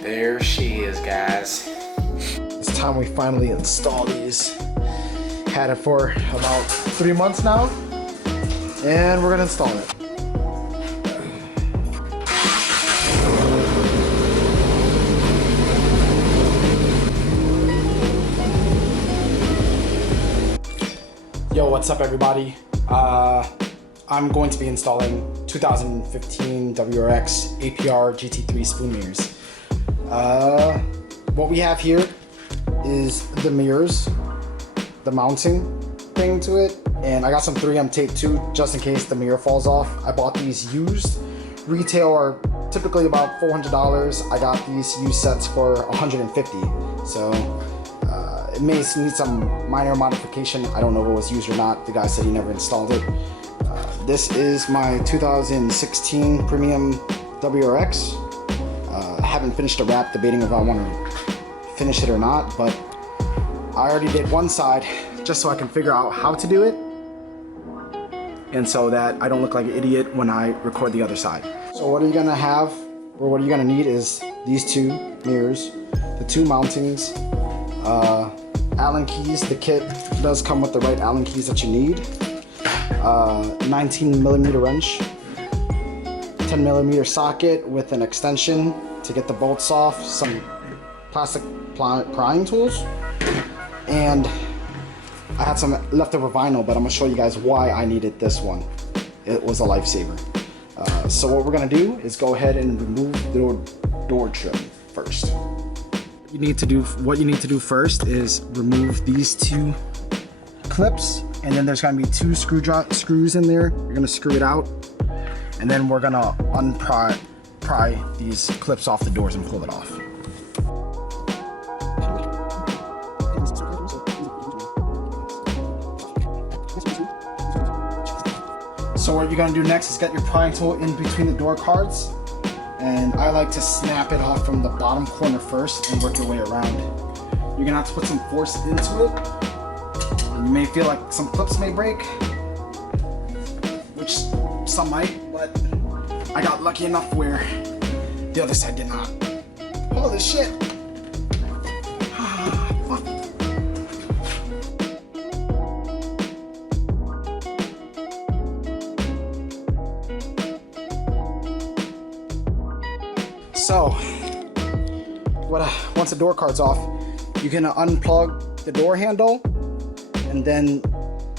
There she is, guys. It's time we finally install these. Had it for about 3 months now, and we're gonna install it. Yo, what's up everybody? I'm going to be installing 2015 WRX APR GT3 spoon mirrors. What we have here is the mirrors, the mounting thing to it, and I got some 3M tape too, just in case the mirror falls off. I bought these used. Retail are typically about $400. I got these used sets for $150. So it may need some minor modification. I don't know if it was used or not. The guy said he never installed it. This is my 2016 Premium WRX. Haven't finished the wrap, debating if I want to finish it or not, but I already did one side just so I can figure out how to do it, and so that I don't look like an idiot when I record the other side. So what are you gonna have, or what are you gonna need is these two mirrors, the two mountings, Allen keys. The kit does come with the right Allen keys that you need, 19mm wrench, 10mm socket with an extension to get the bolts off, some plastic prying tools, and I had some leftover vinyl, but I'm gonna show you guys why I needed this one. It was a lifesaver. So what we're gonna do is go ahead and remove the door trim first. What you need to do first is remove these two clips, and then there's gonna be two screws in there. You're gonna screw it out, and then we're gonna pry these clips off the doors and pull it off. So what you're gonna do next is get your prying tool in between the door cards, and I like to snap it off from the bottom corner first and work your way around. You're gonna have to put some force into it, and you may feel like some clips may break, which some might, but I got lucky enough where the other side did not. Holy shit! So, once the door card's off, you're gonna unplug the door handle, and then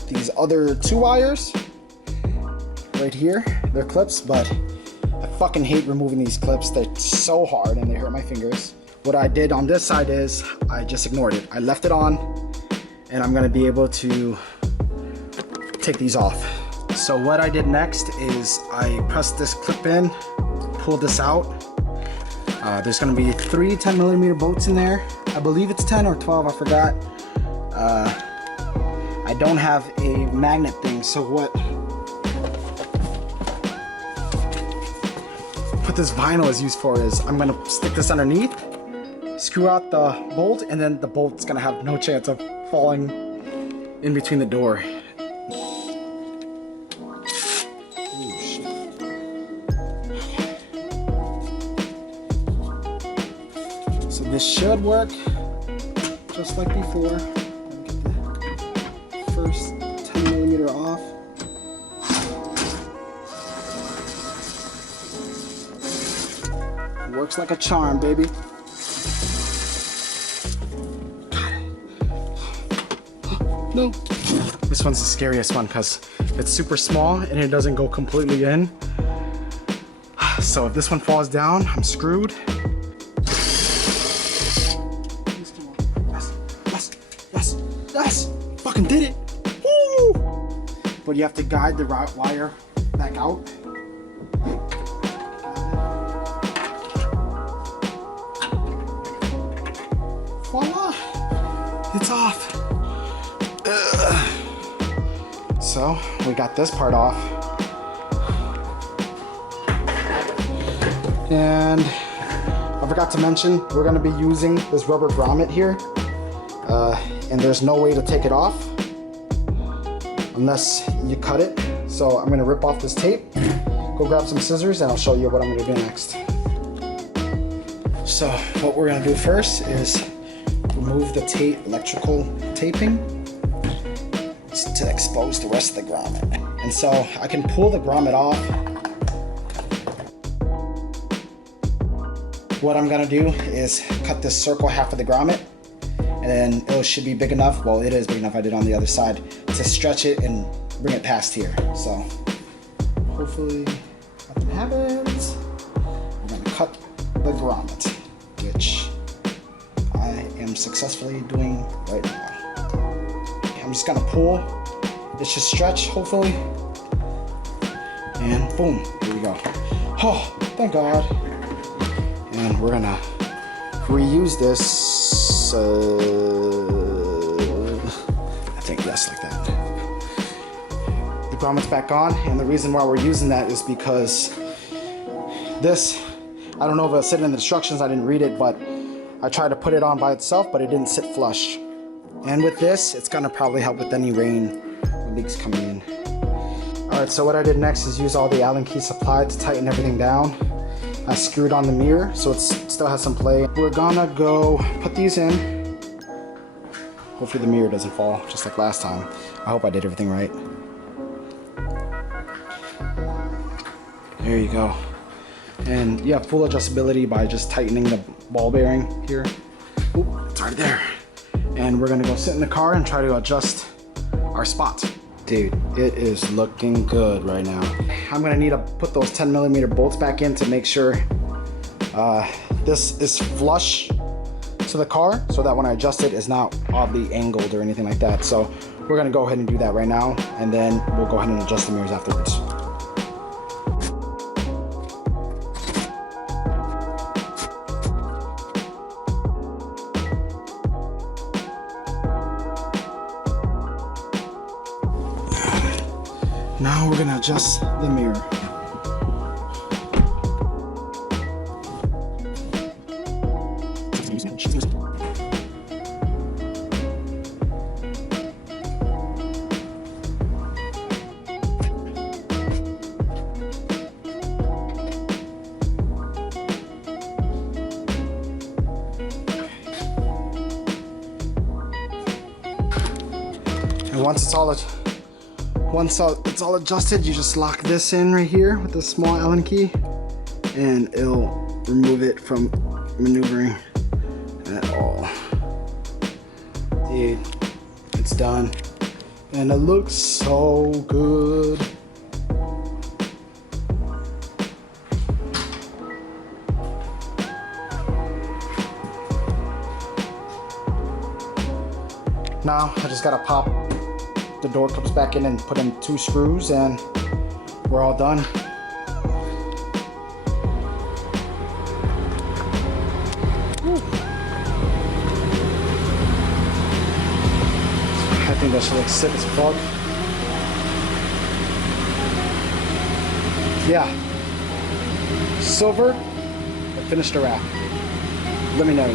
these other two wires right here, they're clips, but I fucking hate removing these clips. They're so hard and they hurt my fingers. What I did on this side is I just ignored it. I left it on, and I'm gonna be able to take these off. So what I did next is I pressed this clip in, pulled this out. There's gonna be 3 10mm bolts in there. I believe it's 10 or 12, I forgot. I don't have a magnet thing, so what this vinyl is used for is I'm gonna stick this underneath, screw out the bolt, and then the bolt's gonna have no chance of falling in between the door. So this should work just like before. Get the first 10mm off. Works like a charm, baby. Got it. No. This one's the scariest one because it's super small and it doesn't go completely in. So if this one falls down, I'm screwed. Yes! Fucking did it! Woo! But you have to guide the wire back out. Voila! It's off. So we got this part off, and I forgot to mention we're going to be using this rubber grommet here, and there's no way to take it off unless you cut it. So I'm going to rip off this tape go grab some scissors and I'll show you what I'm gonna do next. So what we're gonna do first is remove the electrical taping to expose the rest of the grommet. And so I can pull the grommet off. What I'm gonna do is cut this circle half of the grommet, and then it should be big enough, well it is big enough, I did on the other side, to stretch it and bring it past here. So hopefully nothing happens. We're gonna cut the grommet, which I am successfully doing right now. I'm just gonna pull, it should stretch hopefully, and boom, here we go. Oh, thank God. And we're gonna reuse this, I think yes, like that. The grommet's back on, and the reason why we're using that is because this, I don't know if it said in the instructions, I didn't read it, but I tried to put it on by itself, but it didn't sit flush. And with this, it's gonna probably help with any rain leaks coming in. All right, so what I did next is use all the Allen key supply to tighten everything down. I screwed on the mirror, so it still has some play. We're gonna go put these in. Hopefully the mirror doesn't fall, just like last time. I hope I did everything right. There you go. And you have full adjustability by just tightening the ball bearing here. Oop, it's already there. And we're gonna go sit in the car and try to adjust our spot. Dude, it is looking good right now. I'm gonna need to put those 10mm bolts back in to make sure this is flush to the car, so that when I adjust it, it's not oddly angled or anything like that. So we're gonna go ahead and do that right now, and then we'll go ahead and adjust the mirrors afterwards. Now we're gonna adjust the mirror. And once it's all adjusted, you just lock this in right here with the small Allen key, and it'll remove it from maneuvering at all. Dude, it's done, and it looks so good. Now I just gotta pop the door comes back in and put in 2 screws, and we're all done. Whew. I think that should like sit as plug. Yeah. Silver, I finished the wrap. Let me know.